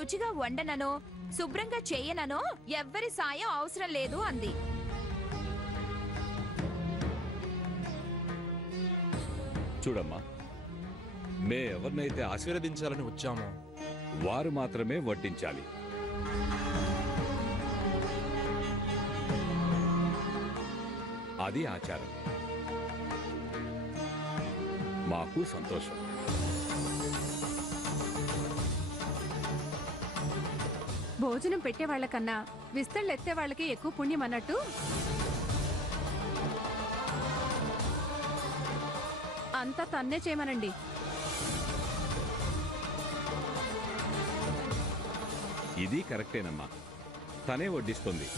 శుచిగా వండననో శుభ్రంగా చేయననో ఎవ్వరి సాయం అవసరం లేదు అంది. చూడమ్మా, మే ఎవరినైతే ఆశీర్వదించాలని వచ్చామో వారు మాత్రమే వడ్డించాలి. అది ఆచారం. మాకు సంతోషం. భోజనం పెట్టే వాళ్ళకన్నా విస్తళ్ళు ఎత్తే వాళ్ళకి ఎక్కువ పుణ్యం అన్నట్టు అంతా తన్నే చేయమనండి. ఇది కరెక్టేనమ్మా, తనే వడ్డిస్తుంది.